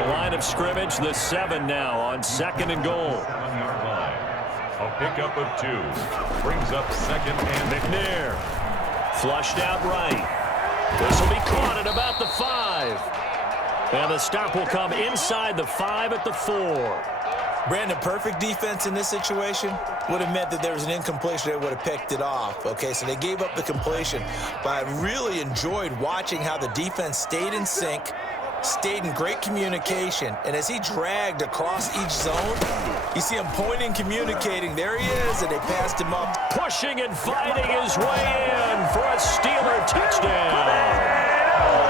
the line of scrimmage, the 7 now on 2nd and goal. 7-yard line. A pickup of 2. Brings up 2nd and McNair. Flushed out right. This will be caught at about the 5. And the stop will come inside the 5 at the 4. Brandon, perfect defense in this situation would have meant that there was an incompletion. They would have picked it off. Okay, so they gave up the completion. But I really enjoyed watching how the defense stayed in sync, stayed in great communication. And as he dragged across each zone, you see him pointing, communicating. There he is, and they passed him up. Pushing and fighting his way in for a Steeler touchdown.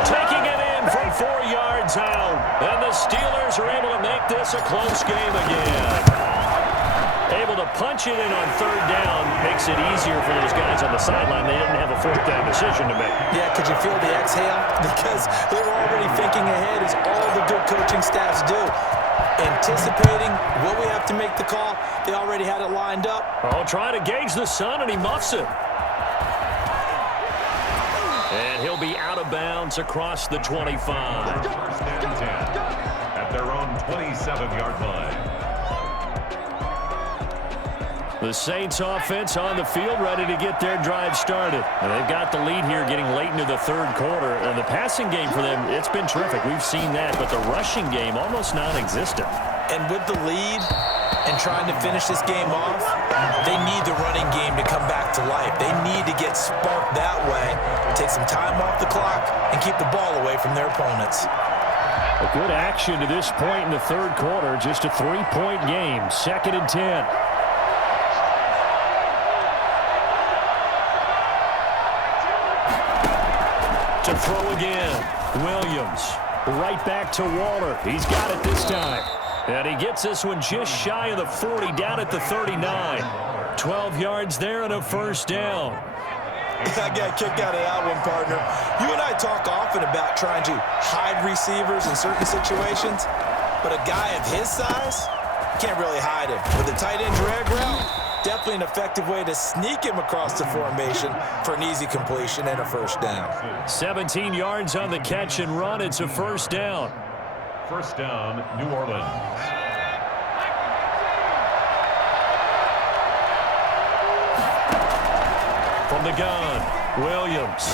Taking it in from 4 yards out. And the Steelers are able to make this a close game again. Able to punch it in on 3rd down makes it easier for those guys on the sideline. They didn't have a 4th down decision to make. Yeah, could you feel the exhale? Because they were already thinking ahead, as all the good coaching staffs do. Anticipating, will we have to make the call? They already had it lined up. Oh, trying to gauge the sun, and he muffs it. And he'll be out of bounds across the 25. 1st and 10 at their own 27-yard line. The Saints offense on the field, ready to get their drive started. And they've got the lead here getting late into the 3rd quarter. And the passing game for them, it's been terrific. We've seen that, but the rushing game almost non-existent. And with the lead and trying to finish this game off, they need the running game to come back to life. They need to get sparked that way, take some time off the clock, and keep the ball away from their opponents. A good action to this point in the 3rd quarter. Just a 3-point game. 2nd and 10. To throw again. Williams. Right back to Waller. He's got it this time. And he gets this one just shy of the 40, down at the 39. 12 yards there and a 1st down. I got a kick out of that one, partner. You and I talk often about trying to hide receivers in certain situations, but a guy of his size can't really hide him. With the tight end drag route, definitely an effective way to sneak him across the formation for an easy completion and a 1st down. 17 yards on the catch and run. It's a 1st down. 1st down, New Orleans. From the gun, Williams.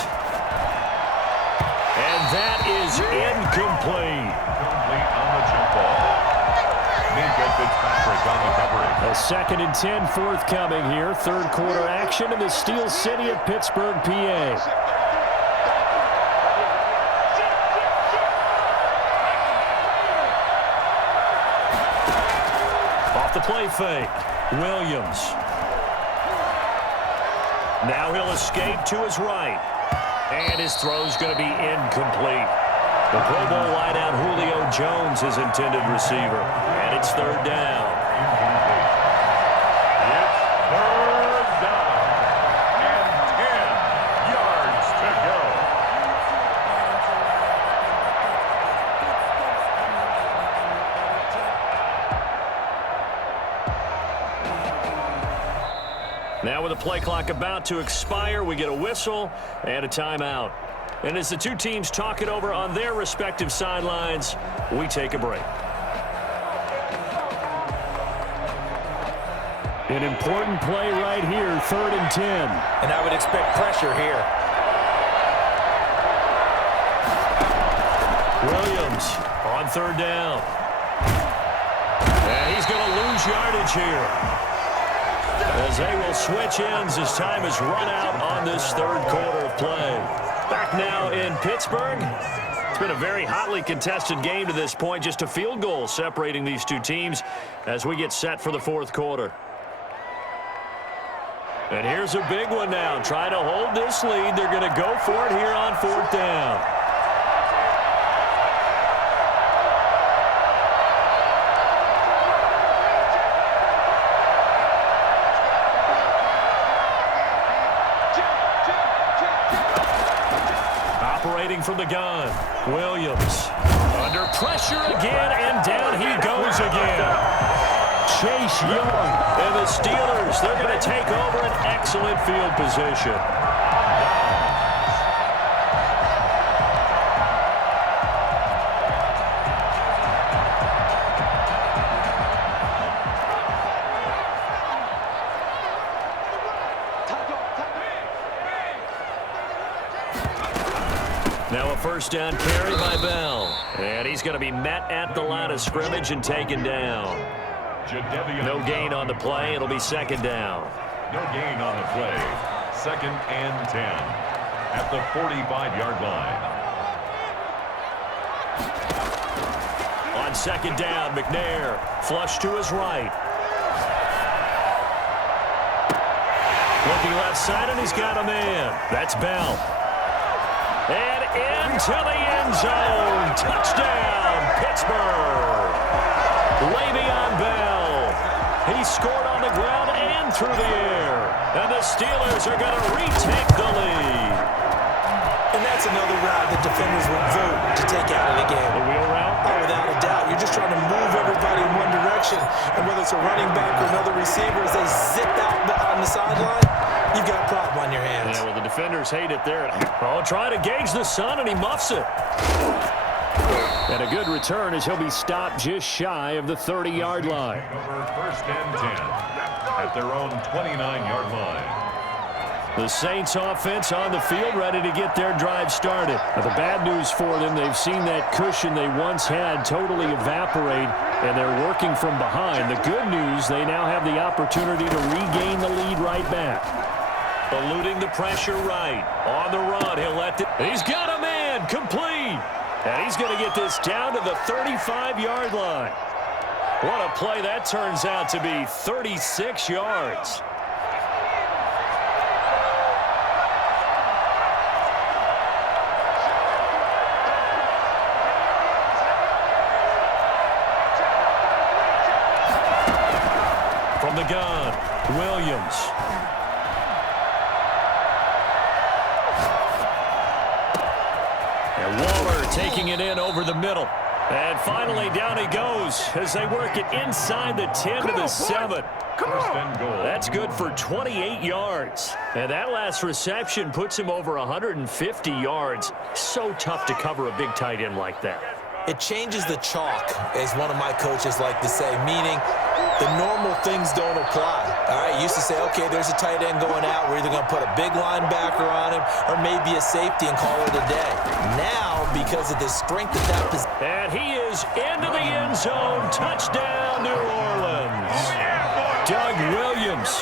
And that is incomplete. Complete on the jump ball. Minka Fitzpatrick on the coverage. A 2nd and 10 forthcoming here. 3rd quarter action in the Steel City of Pittsburgh, PA. Off the play fake, Williams. Now he'll escape to his right. And his throw's going to be incomplete. The Pro Bowl wideout Julio Jones is intended receiver. And it's 3rd down. It's 3rd down. And 10 yards to go. Now with the play clock about to expire, we get a whistle and a timeout. And as the two teams talk it over on their respective sidelines, we take a break. An important play right here, 3rd and 10. And I would expect pressure here. Williams on 3rd down. And he's going to lose yardage here, as they will switch ends as time is run out on this 3rd quarter of play. Back now in Pittsburgh. It's been a very hotly contested game to this point. Just a field goal separating these two teams as we get set for the 4th quarter. And here's a big one now. Trying to hold this lead. They're going to go for it here on 4th down. Operating from the gun, Williams. Under pressure again, and down he goes again. Chase Young and the Steelers, they're going to take over an excellent field position. first down carry by Bell. And he's going to be met at the line of scrimmage and taken down. No gain on the play. It'll be second down. No gain on the play. 2nd and 10 at the 45-yard line. On second down, McNair flush to his right. Looking left side, and he's got a man. That's Bell. And into the end zone. Touchdown, Pittsburgh. Le'Veon Bell. He scored on the ground and through the air. And the Steelers are going to retake the lead. And that's another route that defenders would vote to take out of the game. The wheel route? Oh, without a doubt. You're just trying to move everybody in one direction. And whether it's a running back or another receiver, as they zip out on the sideline, you've got a problem on your hands. Yeah, well, the defenders hate it there. Oh, trying to gauge the sun, and he muffs it. And a good return as he'll be stopped just shy of the 30-yard line. Over 1st and 10 at their own 29-yard line. The Saints offense on the field ready to get their drive started. Now, the bad news for them, they've seen that cushion they once had totally evaporate, and they're working from behind. The good news, they now have the opportunity to regain the lead right back. Eluding the pressure right. On the run, he'll let it. He's got a man, complete. And he's going to get this down to the 35-yard line. What a play that turns out to be, 36 yards. From the gun, Williams. And Waller taking it in over the middle. And finally down he goes as they work it inside the 10 to the 7. That's good for 28 yards. And that last reception puts him over 150 yards. So tough to cover a big tight end like that. It changes the chalk, as one of my coaches like to say, meaning the normal things don't apply. All right, used to say, okay, there's a tight end going out. We're either going to put a big linebacker on him or maybe a safety and call it a day. Now, because of the strength of that position. And he is into the end zone. Touchdown, New Orleans. Doug Williams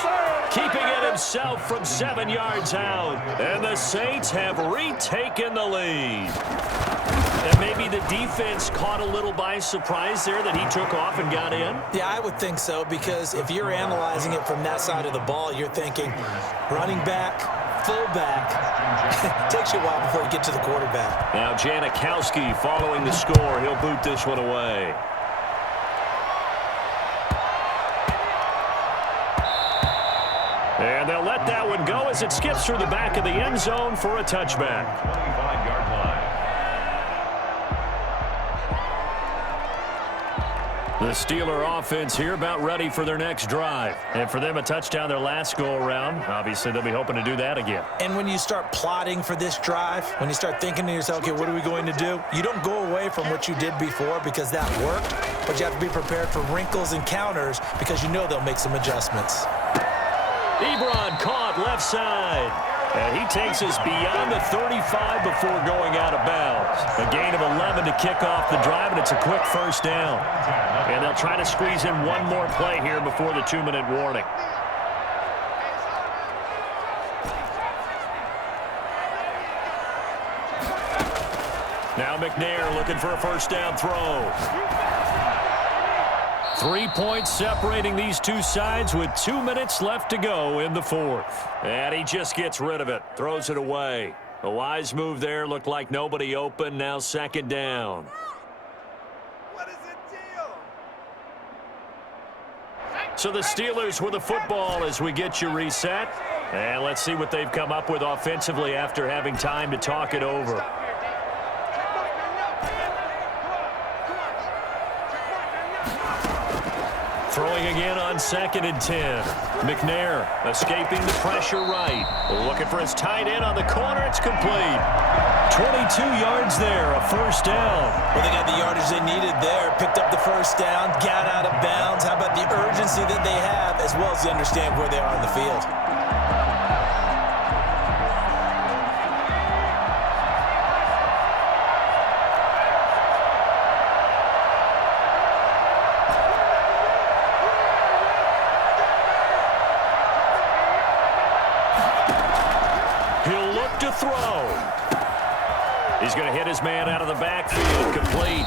keeping it himself from 7 yards out. And the Saints have retaken the lead. And maybe the defense caught a little by surprise there that he took off and got in? Yeah, I would think so, because if you're analyzing it from that side of the ball, you're thinking running back, fullback. Takes you a while before you get to the quarterback. Now Janikowski following the score. He'll boot this one away. And they'll let that one go as it skips through the back of the end zone for a touchback. 25-yard line. The Steeler offense here about ready for their next drive. And for them, a touchdown their last go-around. Obviously, they'll be hoping to do that again. And when you start plotting for this drive, when you start thinking to yourself, okay, what are we going to do? You don't go away from what you did before because that worked, but you have to be prepared for wrinkles and counters because you know they'll make some adjustments. Ebron caught left side. And he takes us beyond the 35 before going out of bounds. A gain of 11 to kick off the drive, and it's a quick first down. And they'll try to squeeze in one more play here before the 2-minute warning. Now McNair looking for a first down throw. 3 points separating these two sides with 2 minutes left to go in the fourth. And he just gets rid of it, throws it away. A wise move there, looked like nobody open, now second down. What is the deal? So the Steelers with the football as we get you reset. And let's see what they've come up with offensively after having time to talk it over. Throwing again on 2nd and 10. McNair escaping the pressure right. Looking for his tight end on the corner. It's complete. 22 yards there, a first down. Well, they got the yardage they needed there. Picked up the first down, got out of bounds. How about the urgency that they have, as well as they understand where they are on the field. throw. He's going to hit his man out of the backfield. Complete.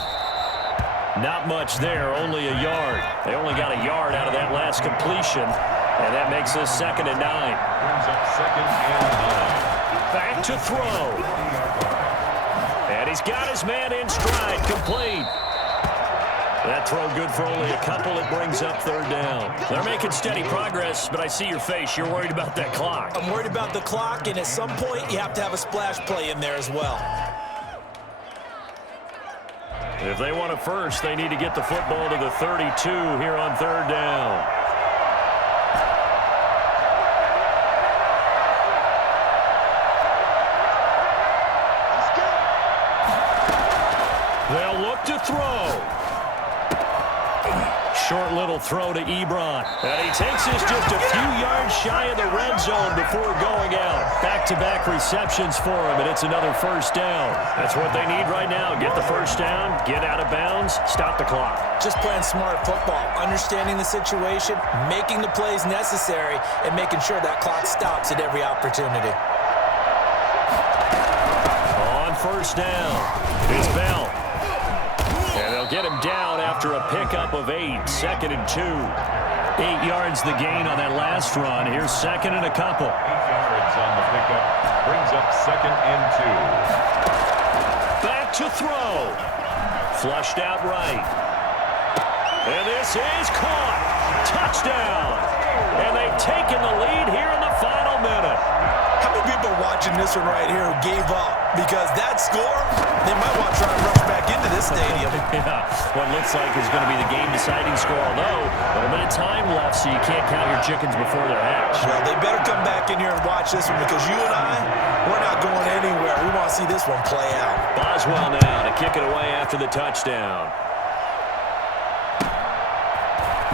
Not much there, only a yard. They only got a yard out of that last completion, and that makes this 2nd and 9. Brings up 2nd and 9. Back to throw. And he's got his man in stride. Complete. That throw good for only a couple. It brings up 3rd down. They're making steady progress, but I see your face. You're worried about that clock. I'm worried about the clock, and at some point, you have to have a splash play in there as well. If they want it first, they need to get the football to the 32 here on 3rd down. They'll look to throw. Short little throw to Ebron. And he takes this just a few yards shy of the red zone before going out. Back-to-back receptions for him, and it's another 1st down. That's what they need right now. Get the 1st down, get out of bounds, stop the clock. Just playing smart football, understanding the situation, making the plays necessary, and making sure that clock stops at every opportunity. On 1st down, it's Bell. And they'll get him down after a pickup of 8, 2nd and 2. 8 yards the gain on that last run. Here's 2nd and a couple. 8 yards on the pickup. Brings up 2nd and 2. Back to throw. Flushed out right. And this is caught. Touchdown. And they've taken the lead here in the final minute. How many people are watching this one right here who gave up? Because that score, they might want to try and rush back into this stadium. Yeah, what looks like is going to be the game-deciding score, although a little bit of time left, so you can't count your chickens before they're hatched. Well, they better come back in here and watch this one, because you and I, we're not going anywhere. We want to see this one play out. Boswell now to kick it away after the touchdown.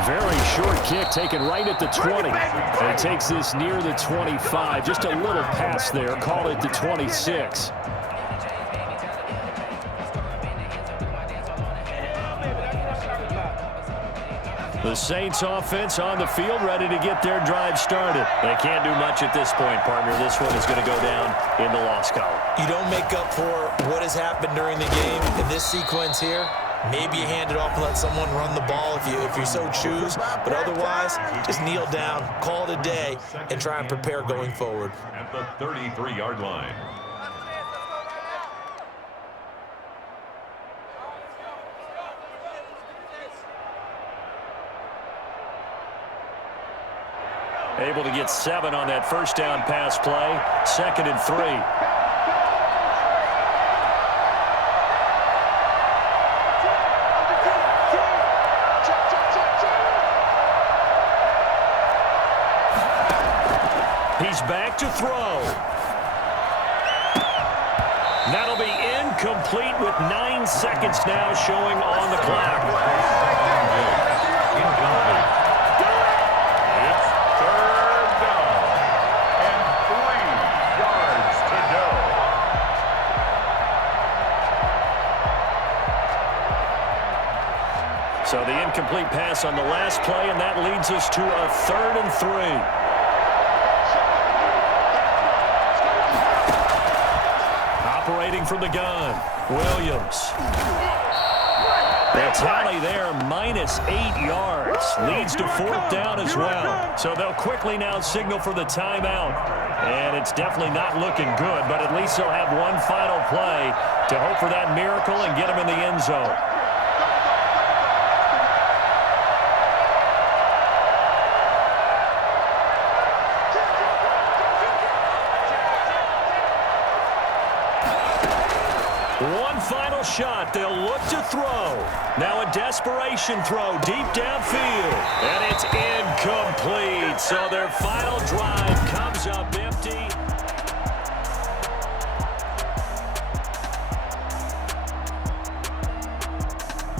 Very short kick taken right at the 20. And it takes this near the 25. Just a little pass there. Call it the 26. The Saints offense on the field, ready to get their drive started. They can't do much at this point, partner. This one is going to go down in the loss column. You don't make up for what has happened during the game in this sequence here. Maybe you hand it off and let someone run the ball if you so choose. But otherwise, just kneel down, call it a day, and try and prepare going forward. At the 33-yard line. Able to get 7 on that 1st down pass play. 2nd and 3. He's back to throw. That'll be incomplete with 9 seconds now showing on the clock. Incomplete. It's 3rd down and 3 yards to go. So the incomplete pass on the last play, and that leads us to a 3rd and 3. Operating from the gun, Williams. The tally there, minus 8 yards. Leads to 4th down as well. So they'll quickly now signal for the timeout. And it's definitely not looking good, but at least they'll have one final play to hope for that miracle and get them in the end zone. One final shot. They'll look to throw. Now a desperation throw deep downfield. And it's incomplete. So their final drive comes up empty.